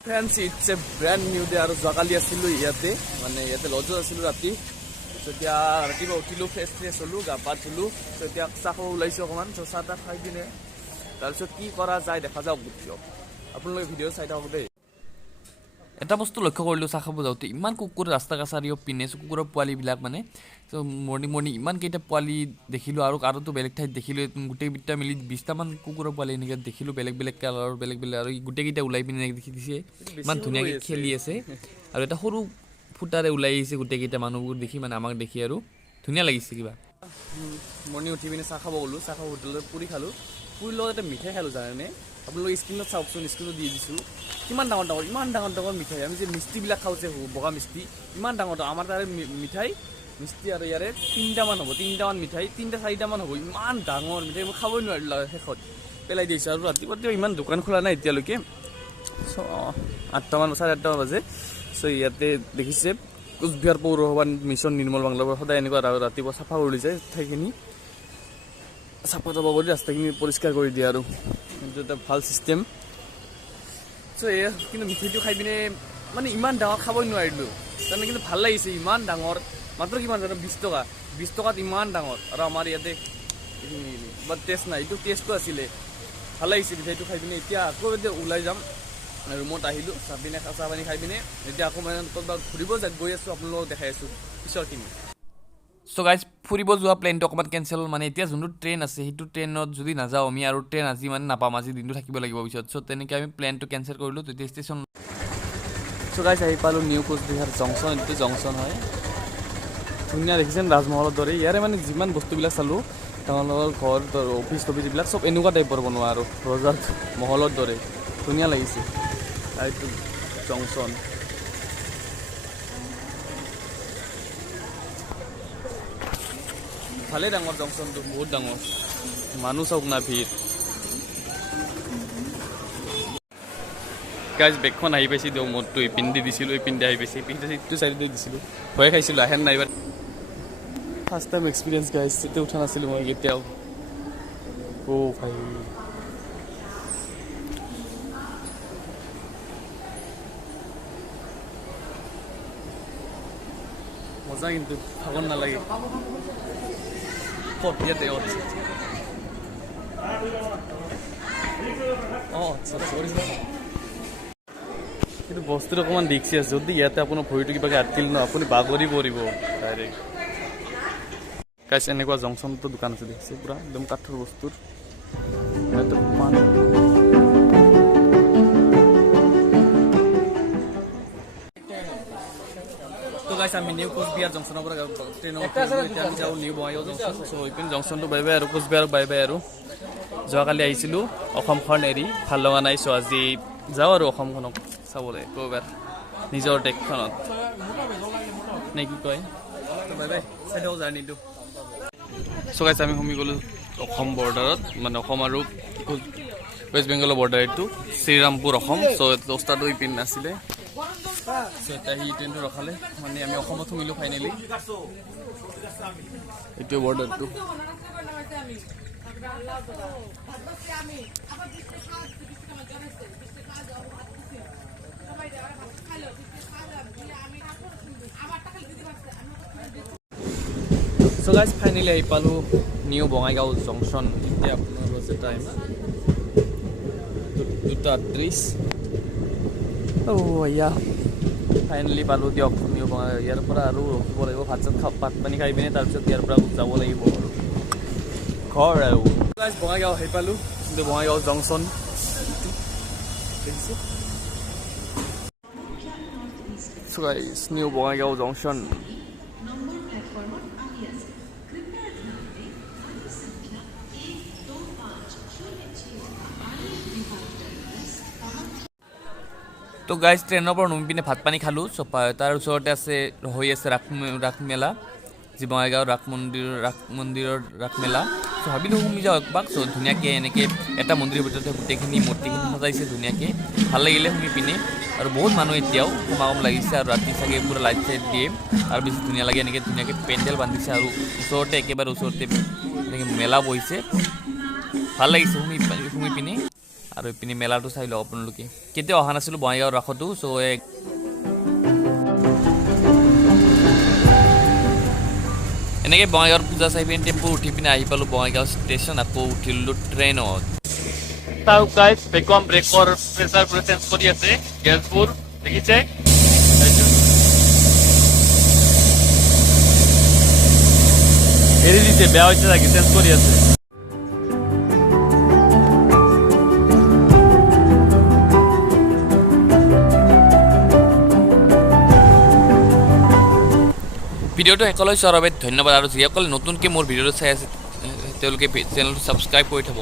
Friends, it's a brand new day. আৰু যোৱাকালি আছিলো ইয়াতে মানে ইয়াতে লজত আছিলো ৰাতি এতিয়া ৰাতিপুৱা উঠিলো ফ্ৰেছ হলো গা পা ধুলো এতিয়া চাহ খাব ওলাইছো অকণমান চাহ তাহ খাই পিনে তাৰপিছত কি কৰা যায় দেখা যাওক দিয়ক আপোনালোকে ভিডিঅ' চাই থাকক দেই এটা বস্তু লক্ষ্য কৰিলো চাহ খাব যাওঁতে ইমান কুকুৰ ৰাস্তা কাছাৰিও পিনে কুকুৰৰ পোৱালিবিলাক মানে মৰ্নিং ইমান কেইটা পোৱালি দেখিলো আৰুতো বেলেগ ঠাইত দেখিলো গোটেইকেইটা মিলি 20টা মান কুকুৰৰ পোৱালি এনেকৈ দেখিলো বেলেগ কালাৰৰ বেলেগ আৰু গোটেইকেইটা ওলাই পিনে দেখি দিছে ইমান ধুনীয়াকৈ খেলি আছে আৰু এটা সৰু ফুটাৰে ওলাই আহিছে গোটেইকেইটা মানুহবোৰ দেখি মানে আমাক দেখি আৰু ধুনীয়া লাগিছে কিবা মৰ্নিং উঠি পিনে চাহ খাব গ'লো চাহ খাব হোটেলত পুৰি খালোঁ পুৰি লগত এটা মিঠাই খালোঁ জানেনে আপোনালোকে স্ক্ৰীণত চাওকচোন স্ক্ৰীণত দি দিছোঁ কিমান ডাঙৰ মিঠাই আমি যে মিষ্টিবিলাক খাওঁ যে বগা মিষ্টি ইমান ডাঙৰ আমাৰ তাৰে মিঠাই মিষ্টি আৰু ইয়াৰে 3টামান হ'ব 3টামান মিঠাই 3-4টামান হ'ব ইমান ডাঙৰ মিঠাই মই খাবই নোৱাৰিলোঁ শেষত পেলাই দিছোঁ আৰু ৰাতিপুৱা ইমান দোকান খোলা নাই এতিয়ালৈকে চ' 8টামান 8:30 বাজে চ' ইয়াতে দেখিছে কোচবিহাৰ পৌৰসভা মিছন নিৰ্মল বাংলাৰ সদায় এনেকুৱা ৰাতিপুৱা চাফা কৰি যায় ঠাইখিনি চাফা চাফা কৰি ৰাস্তাখিনি পৰিষ্কাৰ কৰি দিয়ে আৰু সেইটো এটা ভাল চিষ্টেম চ' এয়া কিন্তু মিঠাইটো খাই পিনে মানে ইমান ডাঙৰ খাবই নোৱাৰিলোঁ তাৰমানে কিন্তু ভাল লাগিছে ইমান ডাঙৰ মাত্ৰ কিমান জানো 20 টকাত ইমান ডাঙৰ আৰু আমাৰ ইয়াতে বাট টেষ্ট নাই এইটো টেষ্টটো আছিলে ভাল লাগিছে মিঠাইটো খাই পিনে এতিয়া আকৌ এতিয়া ওলাই যাম ৰুমত আহিলোঁ চাহ পানী খাই পিনে এতিয়া আকৌ মানে ক'ৰবাত ফুৰিব গৈ আছোঁ আপোনালোকক দেখাই আছোঁ পিছৰখিনি চ' গাইজ ফুৰিব যোৱা প্লেনটো অকণমান কেঞ্চেল মানে এতিয়া যোনটো ট্ৰেইন আছে সেইটো ট্ৰেইনত যদি নাযাওঁ আমি আৰু ট্ৰেইন আজি মানে নাপাম আজি দিনটো থাকিব লাগিব পিছত চ' তেনেকৈ আমি প্লেনটো কেঞ্চেল কৰিলোঁ তেতিয়া ষ্টেচন চ' গাইজ আহি পালোঁ নিউ কোচবিহাৰ জংচন এইটো জংচন হয় ধুনীয়া দেখিছেন ৰাজমহলৰ দৰে ইয়াৰে মানে যিমান বস্তুবিলাক চালোঁ তেওঁলোকৰ ঘৰ অফিচ এইবিলাক চব এনেকুৱা টাইপৰ বনোৱা আৰু ৰজাৰ মহলৰ দৰে ধুনীয়া লাগিছে এইটো জংচন ভালেই ডাঙৰ জংচনটো বহুত ডাঙৰ মানুহ চাওক না ভিৰ গাইজ বেগখন আহি পাইছে দিয়ক মোৰটো ইপিন্ধি দিছিলোঁ ইপিন্ধি আহি পাইছে ইটো চাইডে দিছিলোঁ ভয় খাইছিলোঁ আহেন নাইবা ফাৰ্ষ্ট টাইম এক্সপিৰিয়েঞ্চ গাইজ তেতিয়া উঠা নাছিলোঁ মই কেতিয়াও ভাই মজা কিন্তু ভাগৰ নালাগে ইয়াতে কিন্তু বস্তুটো অকণমান ৰিক্সি আছে যদি ইয়াতে আপোনাৰ ভৰিটো কিবাকৈ আটকিল ন আপুনি বাগৰি পৰিব ডাইৰেক্ট গাইজ এনেকুৱা জংচনতো দোকান আছে দেখিছে পূৰা একদম কাঠৰ বস্তুৰ গাইজ আমি নিউ কোচবিহাৰ জংচনৰ পৰা ট্ৰেইনত এতিয়া আমি যাওঁ নিউ বঙাইগাঁও জংচন চ' এইপিনে জংচনটো বাই বাই আৰু কোচবিহাৰ বাই বাই আৰু যোৱাকালি আহিছিলোঁ অসমখন এৰি ভাল লগা নাই চ' আজি যাওঁ আৰু অসমখনক চাবলৈ ক'ৰবাত নিজৰ দেশখনত নে কি কয় বাই বাই চাই থাকক জাৰ্ণিটো চ' গাইজ আমি সোমাই গ'লোঁ অসম বৰ্ডাৰত মানে অসম আৰু ৱেষ্ট বেংগলৰ বৰ্ডাৰ এইটো শ্ৰীৰামপুৰ অসম চ' ৰাস্তাটো ইপিন আছিলে এতিয়া সি ট্ৰেইনটো ৰখালে মানে আমি অসমত সোমিলোঁ ফাইনেলি এইটো বৰ্ডাৰটো চ' গাইজ ফাইনেলি আহি পালোঁ নিউ বঙাইগাঁও জংচন এতিয়া আপোনাৰ বাজে টাইম 2:30 এয়া ফাইনেলি পালোঁ দিয়ক নিউ বঙাইগাঁও ইয়াৰ পৰা আৰু ৰখিব লাগিব ভাত পানী খাই পিনে তাৰপিছত ইয়াৰ পৰা যাব লাগিব আৰু ঘৰ আৰু গাইজ বঙাইগাঁও আহি পালোঁ কিন্তু বঙাইগাঁও জংচন দেখিছে চ' গাইজ নিউ বঙাইগাঁও জংচন তো গাইজ ট্ৰেইনৰ পৰা নুমি পিনে ভাত পানী খালোঁ চ' তাৰ ওচৰতে হৈ আছে ৰাস মেলা যি বঙাইগাঁও ৰাস মন্দিৰৰ ৰাস মেলা চ' ভাবিলোঁ সোমাই যাওঁ একবাক চ' ধুনীয়াকৈ এনেকৈ এটা মন্দিৰৰ ভিতৰতে গোটেইখিনি মূৰ্তিখিনি সজাইছে ধুনীয়াকৈ ভাল লাগিলে সোমাই পিনে আৰু বহুত মানুহ এতিয়াও সোমাব লাগিছে আৰু ৰাতি চাগে পূৰা লাইট চাইট দিয়ে আৰু বেছি ধুনীয়া লাগে এনেকৈ ধুনীয়াকৈ পেণ্ডেল বান্ধিছে আৰু ওচৰতে একেবাৰে ওচৰতে এনেকৈ মেলা বহিছে ভাল লাগিছে সোমাই পিনে আৰু ইপিনে মেলাটো চাই লওক আপোনালোকে কেতিয়া অহা নাছিলোঁ বঙাইগাঁৱৰ ৰাসতো চ' এনেকৈ বঙাইগাঁৱৰ পূজা চাই পিনে টেম্পু উঠি পিনে আহি পালোঁ বঙাইগাঁও ষ্টেচন আকৌ উঠিলোঁ ট্ৰেইনত চাওক গাইজ ভেকুৱাম ব্ৰেকৰ প্ৰেছাৰবোৰ চেঞ্জ কৰি আছে গেছবোৰ দেখিছে এৰি দিছে বেয়া হৈছে চাগে চেঞ্জ কৰি আছে ভিডিঅ'টো শেষলৈ চোৱাৰ বাবে ধন্যবাদ আৰু যিসকলে নতুনকৈ মোৰ ভিডিঅ'টো চাই আছে তেওঁলোকে চেনেলটো ছাবস্ক্ৰাইব কৰি থ'ব